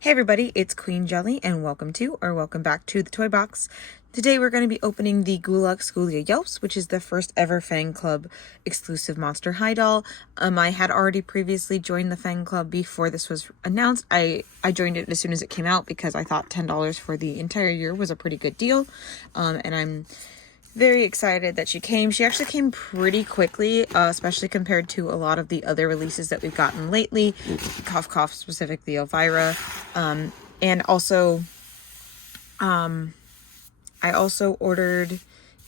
Hey everybody, it's Queen Jelly and welcome back to the Toy Box. Today we're going to be opening the Ghoullux Ghoula Yelps, which is the first ever Fang Club exclusive Monster High doll. I had already previously joined the Fang Club before this was announced. I joined it as soon as it came out because I thought $10 for the entire year was a pretty good deal. And I'm very excited that she came. She actually came pretty quickly, especially compared to a lot of the other releases that we've gotten lately. Cough, cough, specifically Elvira. And also, I also ordered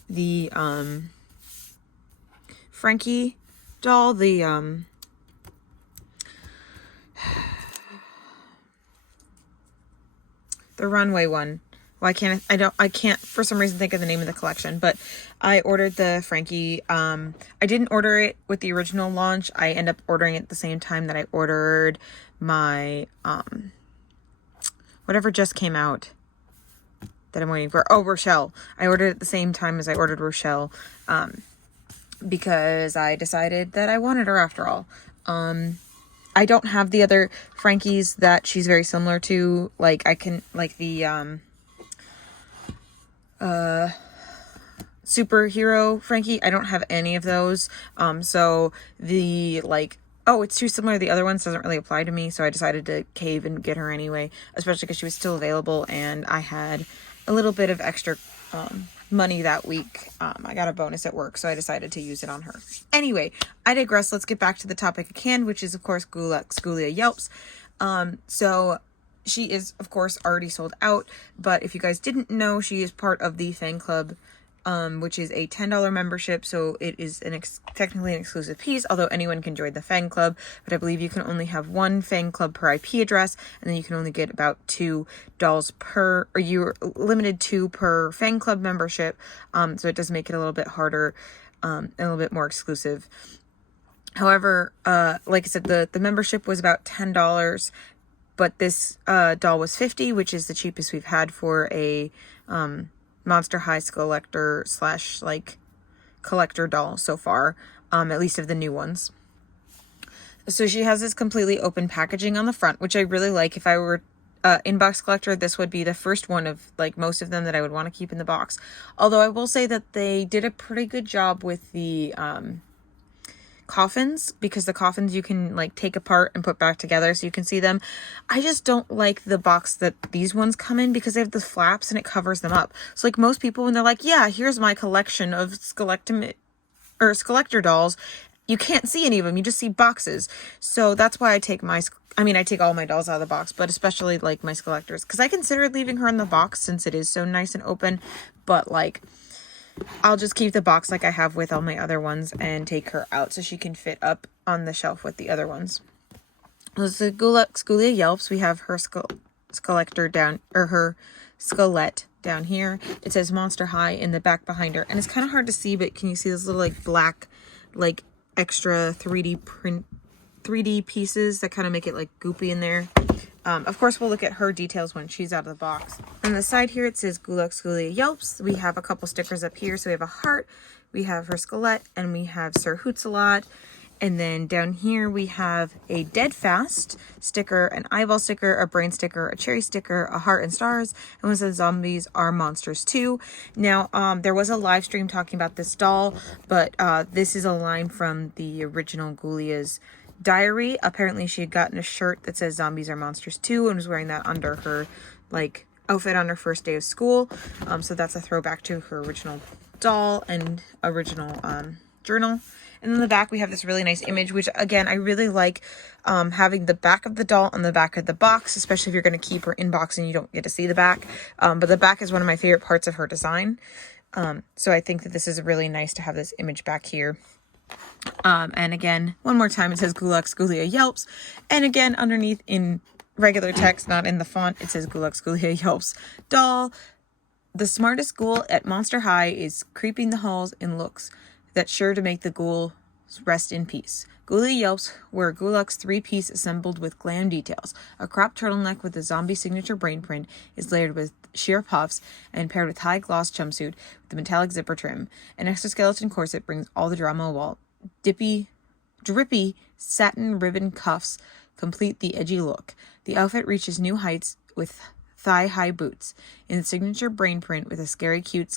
the Frankie doll, the runway one. Well, I can't for some reason think of the name of the collection, but I ordered the Frankie. I didn't order it with the original launch. I ended up ordering it at the same time that I ordered my, whatever just came out that I'm waiting for. Oh, Rochelle. I ordered it at the same time as I ordered Rochelle, because I decided that I wanted her after all. I don't have the other Frankies that she's very similar to. Like, the, superhero Frankie. I don't have any of those. So the, oh, it's too similar to the other ones doesn't really apply to me. So I decided to cave and get her anyway, especially because she was still available and I had a little bit of extra, money that week. I got a bonus at work, so I decided to use it on her. Anyway, I digress. Let's get back to the topic at hand, which is, of course, Ghoullux Ghoula Yelps. So she is, of course, already sold out, but if you guys didn't know, she is part of the Fang Club, which is a $10 membership, so it is technically an exclusive piece, although anyone can join the Fang Club, but I believe you can only have one Fang Club per IP address, and then you can only get about 2 dolls per, or you're limited to per Fang Club membership, so it does make it a little bit harder, and a little bit more exclusive. However, like I said, the membership was about $10, but this doll was $50, which is the cheapest we've had for a Monster High collector / collector doll so far, at least of the new ones. So she has this completely open packaging on the front, which I really like. If I were inbox collector, this would be the first one of most of them that I would want to keep in the box. Although I will say that they did a pretty good job with the coffins, because the coffins you can take apart and put back together so you can see them. I just don't like the box that these ones come in because they have the flaps and it covers them up. So most people, when they're like, yeah, here's my collection of Skeletor dolls, you can't see any of them, you just see boxes. So that's why I take all my dolls out of the box, but especially my Skeletors, because I considered leaving her in the box since it is so nice and open, but I'll just keep the box like I have with all my other ones and take her out so she can fit up on the shelf with the other ones. This is the Ghoullux Ghoula Yelps. We have her Skeletor down, or her Skelett down here. It says Monster High in the back behind her. And it's kind of hard to see, but can you see those little black, extra 3D pieces that kind of make it goopy in there? Of course, we'll look at her details when she's out of the box. On the side here, it says Ghoullux Ghoula Yelps. We have a couple stickers up here. So we have a heart, we have her Skelett, and we have Sir Hootsalot. And then down here, we have a Dead Fast sticker, an eyeball sticker, a brain sticker, a cherry sticker, a heart and stars, and one says zombies are monsters too. Now, there was a live stream talking about this doll, but this is a line from the original Ghoulia's diary. Apparently she had gotten a shirt that says zombies are monsters too and was wearing that under her outfit on her first day of school. So that's a throwback to her original doll and original journal. And in the back we have this really nice image, which again I really like, having the back of the doll on the back of the box, especially if you're going to keep her in box and you don't get to see the back. But the back is one of my favorite parts of her design. So I think that this is really nice to have this image back here. And again, one more time, it says Ghoullux Ghoula Yelps. And again, underneath in regular text, not in the font, it says Ghoullux Ghoula Yelps doll. The smartest ghoul at Monster High is creeping the halls in looks that's sure to make the ghouls rest in peace. Ghoula Yelps were Ghoullux 3-piece assembled with glam details. A cropped turtleneck with the zombie signature brain print is layered with sheer puffs and paired with high gloss jumpsuit with the metallic zipper trim. An exoskeleton corset brings all the drama, while drippy satin ribbon cuffs complete the edgy look. The outfit reaches new heights with thigh-high boots in the signature brain print with a scary cute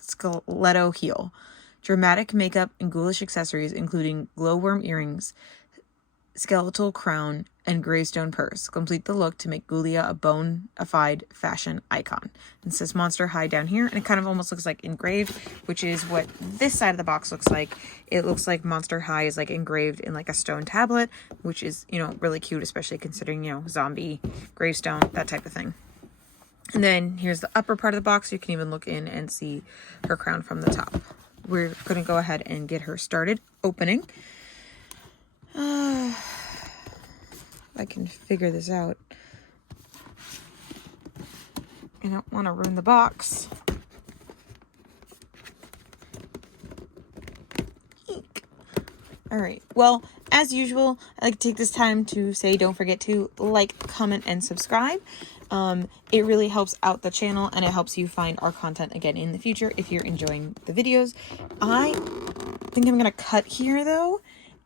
stiletto heel. Dramatic makeup and ghoulish accessories including glowworm earrings, skeletal crown, and gravestone purse complete the look to make Ghoulia a bona fide fashion icon. It says Monster High down here, and it kind of almost looks like engraved, which is what this side of the box looks like. It looks like Monster High is like engraved in like a stone tablet, which is, you know, really cute, especially considering, you know, zombie, gravestone, that type of thing. And then here's the upper part of the box. You can even look in and see her crown from the top. We're going to go ahead and get her started opening. I can figure this out. I don't want to ruin the box. Eek. All right. Well, as usual, I like to take this time to say don't forget to like, comment, and subscribe. It really helps out the channel, and it helps you find our content again in the future if you're enjoying the videos. I think I'm going to cut here, though,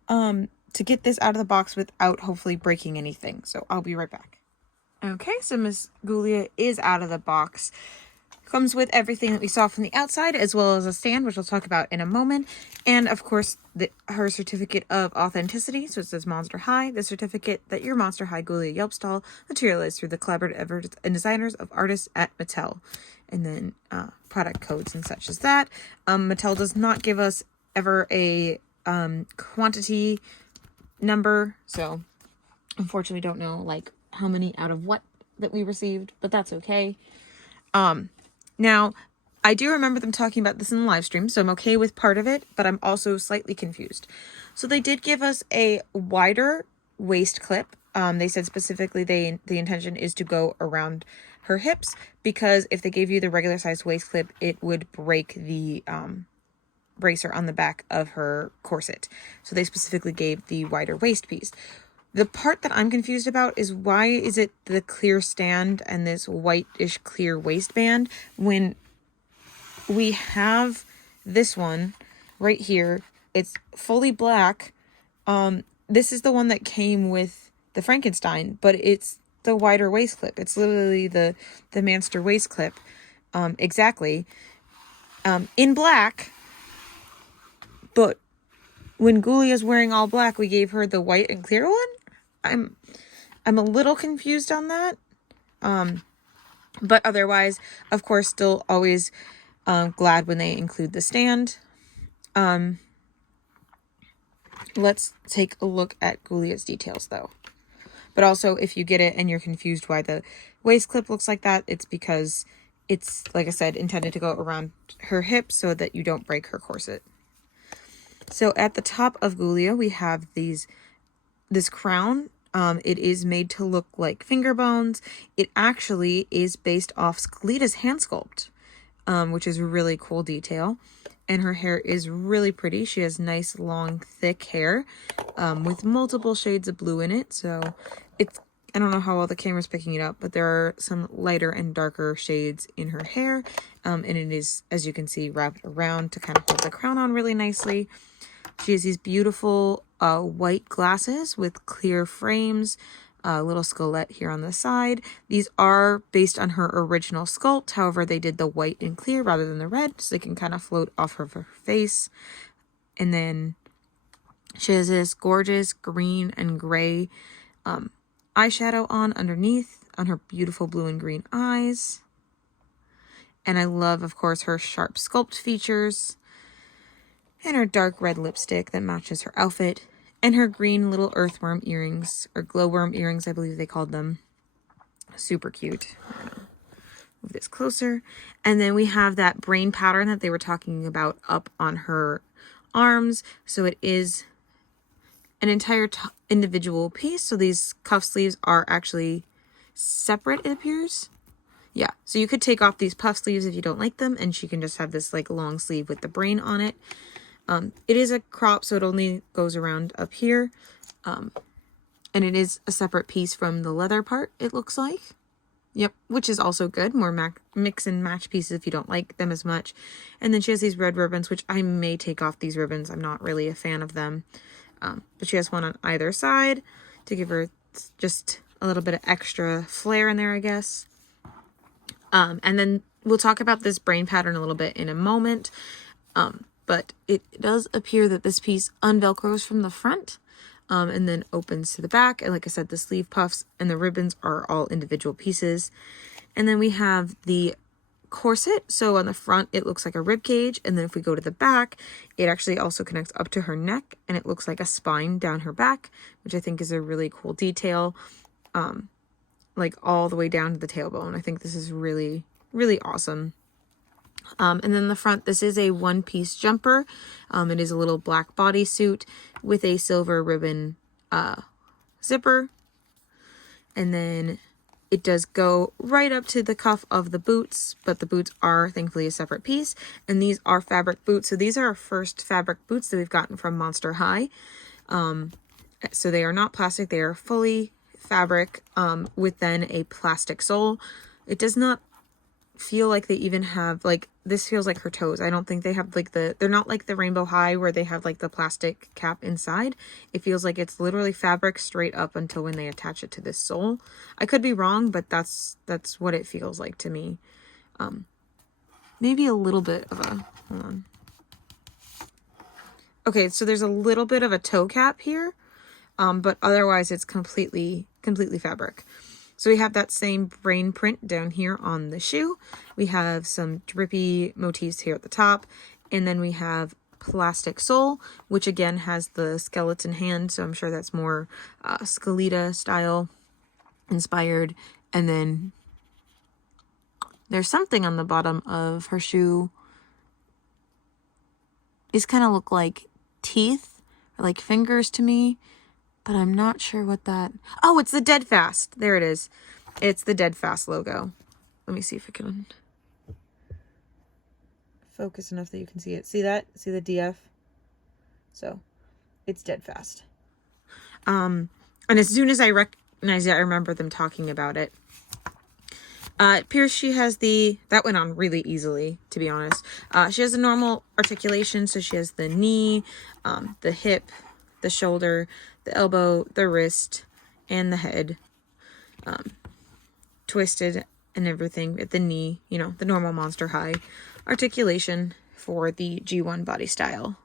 to get this out of the box without hopefully breaking anything. So I'll be right back. Okay, so Miss Ghoulia is out of the box. Comes with everything that we saw from the outside, as well as a stand, which we'll talk about in a moment. And, of course, her certificate of authenticity. So it says Monster High, the certificate that your Monster High Ghoulia Yelps doll materialized through the collaborative efforts and designers of artists at Mattel. And then product codes and such as that. Mattel does not give us ever a quantity number. So, unfortunately, don't know, like, how many out of what that we received. But that's okay. Now, I do remember them talking about this in the live stream, so I'm okay with part of it, but I'm also slightly confused. So they did give us a wider waist clip. They said specifically the intention is to go around her hips, because if they gave you the regular size waist clip, it would break the bracer on the back of her corset. So they specifically gave the wider waist piece. The part that I'm confused about is why is it the clear stand and this whitish clear waistband when we have this one right here. It's fully black. This is the one that came with the Frankenstein, but it's the wider waist clip. It's literally the Manster waist clip. Exactly. In black, but when Ghoulia's wearing all black, we gave her the white and clear one. I'm a little confused on that. But otherwise, of course, still always glad when they include the stand. Let's take a look at Ghoulia's details, though. But also, if you get it and you're confused why the waist clip looks like that, it's because it's, like I said, intended to go around her hips so that you don't break her corset. So at the top of Ghoulia, we have this crown. It is made to look like finger bones. It actually is based off Skeleta's hand sculpt, which is a really cool detail. And her hair is really pretty. She has nice, long, thick hair with multiple shades of blue in it. So it's, I don't know how well the camera's picking it up, but there are some lighter and darker shades in her hair. And it is, as you can see, wrapped around to kind of hold the crown on really nicely. She has these beautiful white glasses with clear frames, a little skelet here on the side. These are based on her original sculpt. However, they did the white and clear rather than the red, so they can kind of float off of her face. And then she has this gorgeous green and gray eyeshadow on underneath on her beautiful blue and green eyes. And I love, of course, her sharp sculpt features. And her dark red lipstick that matches her outfit. And her green little earthworm earrings, or glowworm earrings, I believe they called them. Super cute. Move this closer. And then we have that brain pattern that they were talking about up on her arms. So it is an entire individual piece. So these cuff sleeves are actually separate, it appears. Yeah, so you could take off these puff sleeves if you don't like them, and she can just have this like long sleeve with the brain on it. It is a crop, so it only goes around up here. And it is a separate piece from the leather part, it looks like. Yep, which is also good. More mix and match pieces if you don't like them as much. And then she has these red ribbons, which I may take off these ribbons. I'm not really a fan of them. But she has one on either side to give her just a little bit of extra flair in there, I guess. And then we'll talk about this brain pattern a little bit in a moment. But it does appear that this piece unvelcros from the front, and then opens to the back. And like I said, the sleeve puffs and the ribbons are all individual pieces. And then we have the corset. So on the front, it looks like a rib cage. And then if we go to the back, it actually also connects up to her neck, and it looks like a spine down her back, which I think is a really cool detail. Like all the way down to the tailbone. I think this is really, really awesome. And then the front, this is a one-piece jumper. It is a little black bodysuit with a silver ribbon zipper. And then it does go right up to the cuff of the boots, but the boots are thankfully a separate piece. And these are fabric boots. So these are our first fabric boots that we've gotten from Monster High. So they are not plastic. They are fully fabric with then a plastic sole. It does not feel like they even have, like, this feels like her toes. I don't think they have like they're not like the Rainbow High where they have like the plastic cap inside. It feels like it's literally fabric straight up until when they attach it to this sole. I could be wrong, but that's what it feels like to me. Maybe a little bit of a, hold on. Okay, so there's a little bit of a toe cap here, but otherwise it's completely fabric. So we have that same brain print down here on the shoe. We have some drippy motifs here at the top. And then we have plastic sole, which again has the skeleton hand. So I'm sure that's more Skeleta style inspired. And then there's something on the bottom of her shoe. These kind of look like teeth or like fingers to me. But I'm not sure what that... Oh, it's the Dead Fast. There it is. It's the Dead Fast logo. Let me see if I can focus enough that you can see it. See that? See the DF? So, it's Dead Fast. And as soon as I recognize it, I remember them talking about it. It appears she has the... That went on really easily, to be honest. She has a normal articulation, so she has the knee, the hip, the shoulder, the elbow, the wrist, and the head twisted and everything at the knee, you know, the normal Monster High articulation for the G1 body style.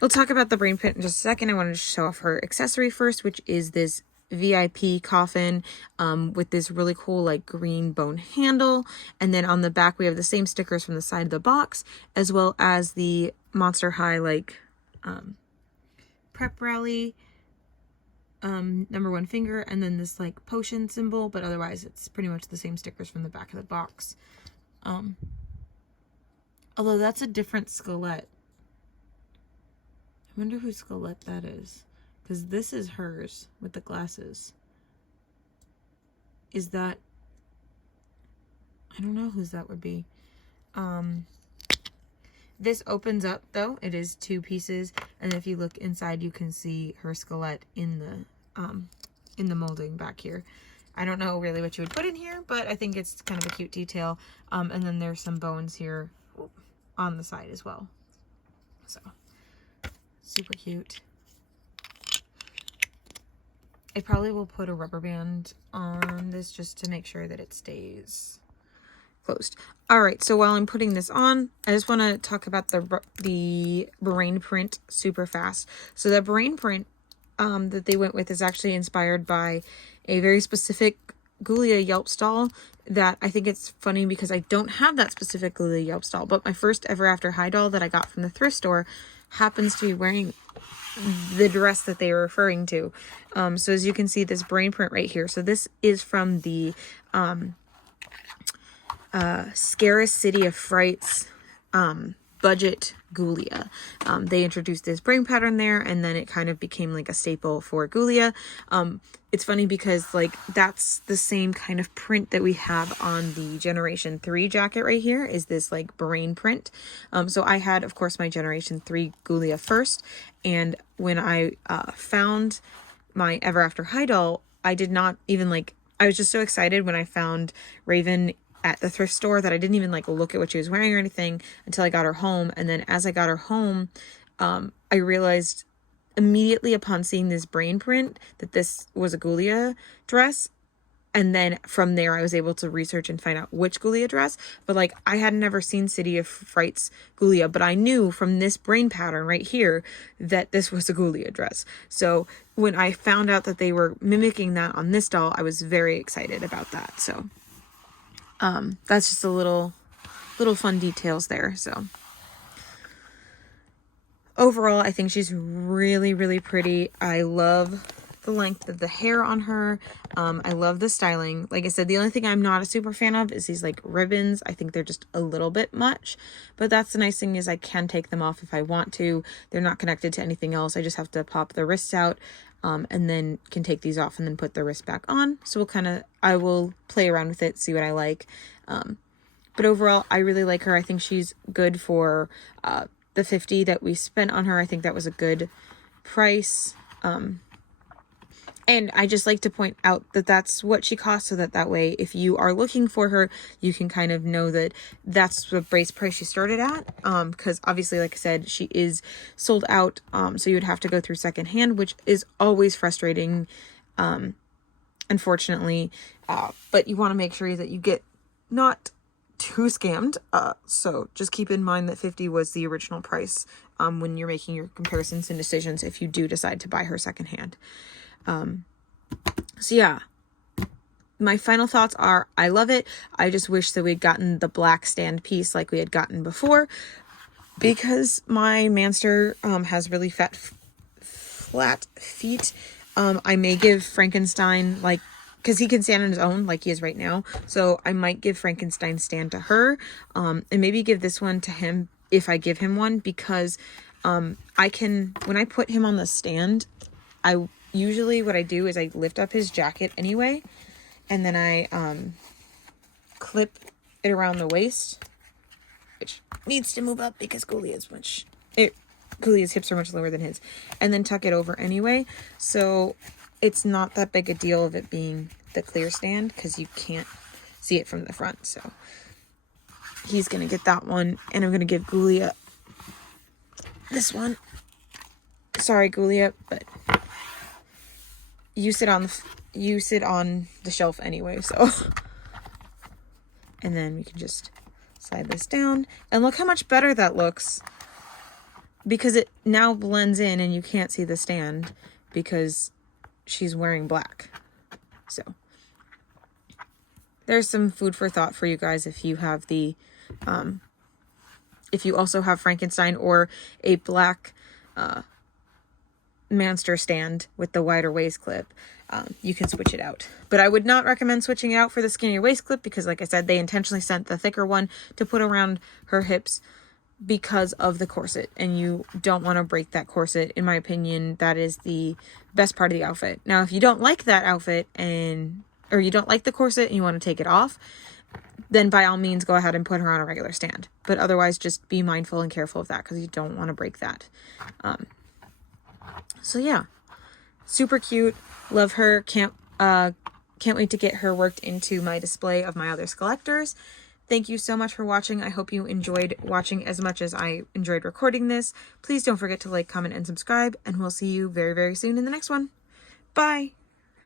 We'll talk about the brain print in just a second. I wanted to show off her accessory first, which is this VIP coffin with this really cool like green bone handle. And then on the back, we have the same stickers from the side of the box, as well as the Monster High like prep rally #1 finger, and then this like potion symbol, but otherwise it's pretty much the same stickers from the back of the box. Although that's a different Skelette. I wonder whose Skelette that is, because this is hers with the glasses. Is that... I don't know whose that would be. This opens up though. It is 2 pieces, and if you look inside, you can see her Skelette in the molding back here. I don't know really what you would put in here, but I think it's kind of a cute detail. And then there's some bones here on the side as well. So super cute. I probably will put a rubber band on this just to make sure that it stays closed. All right, so while I'm putting this on, I just want to talk about the brain print super fast. So the brain print that they went with is actually inspired by a very specific Ghoulla Yelps doll that I think it's funny because I don't have that specific Ghoulla Yelps doll, but my first Ever After High doll that I got from the thrift store happens to be wearing the dress that they were referring to. So as you can see, this brain print right here. So this is from the Scarus City of Frights budget Ghoulia. They introduced this brain pattern there, and then it kind of became like a staple for Ghoulia. It's funny because like that's the same kind of print that we have on the Generation 3 jacket right here, is this like brain print. So I had, of course, my Generation 3 Ghoulia first, and when I found my Ever After High doll, I did not even like, I was just so excited when I found Raven at the thrift store that I didn't even like look at what she was wearing or anything until I got her home. And then as I got her home, I realized immediately upon seeing this brain print that this was a Ghoulia dress. And then from there, I was able to research and find out which Ghoulia dress. But like, I had never seen City of Fright's Ghoulia, but I knew from this brain pattern right here that this was a Ghoulia dress. So when I found out that they were mimicking that on this doll, I was very excited about that. So that's just a little fun details there. So overall, I think she's really, really pretty. I love the length of the hair on her. I love the styling. Like I said, the only thing I'm not a super fan of is these like ribbons. I think they're just a little bit much, but that's the nice thing is I can take them off if I want to. They're not connected to anything else. I just have to pop the wrists out, and then can take these off and then put the wrist back on. So I will play around with it, see what I like. But overall, I really like her. I think she's good for, the $50 that we spent on her. I think that was a good price. And I just like to point out that that's what she costs, so that way, if you are looking for her, you can kind of know that that's the base price she started at. Because obviously, like I said, she is sold out. So you would have to go through secondhand, which is always frustrating, unfortunately. But you want to make sure that you get not too scammed. So just keep in mind that $50 was the original price, when you're making your comparisons and decisions, if you do decide to buy her secondhand. So yeah, my final thoughts are, I love it. I just wish that we'd gotten the black stand piece like we had gotten before, because my Manster, has really flat feet. I may give Frankenstein, like, because he can stand on his own like he is right now. So I might give Frankenstein's stand to her, and maybe give this one to him if I give him one, because when I put him on the stand, usually what I do is I lift up his jacket anyway, and then I clip it around the waist, which needs to move up because Ghoulia's hips are much lower than his, and then tuck it over anyway. So it's not that big a deal of it being the clear stand, because you can't see it from the front. So he's gonna get that one, and I'm gonna give Ghoulia this one. Sorry, Ghoulia, but you sit on the shelf anyway, so. And then we can just slide this down, and look how much better that looks, because it now blends in and you can't see the stand because she's wearing black. So there's some food for thought for you guys if you have if you also have Frankenstein or a black Manster stand with the wider waist clip. You can switch it out, but I would not recommend switching it out for the skinnier waist clip, because like I said, they intentionally sent the thicker one to put around her hips because of the corset, and you don't want to break that corset. In my opinion, that is the best part of the outfit. Now, if you don't like that outfit or you don't like the corset and you want to take it off, then by all means go ahead and put her on a regular stand. But otherwise, just be mindful and careful of that, because you don't want to break that. So yeah, super cute. Love her. Can't wait to get her worked into my display of my other Skelectors. Thank you so much for watching. I hope you enjoyed watching as much as I enjoyed recording this. Please don't forget to like, comment, and subscribe, and we'll see you very, very soon in the next one. Bye!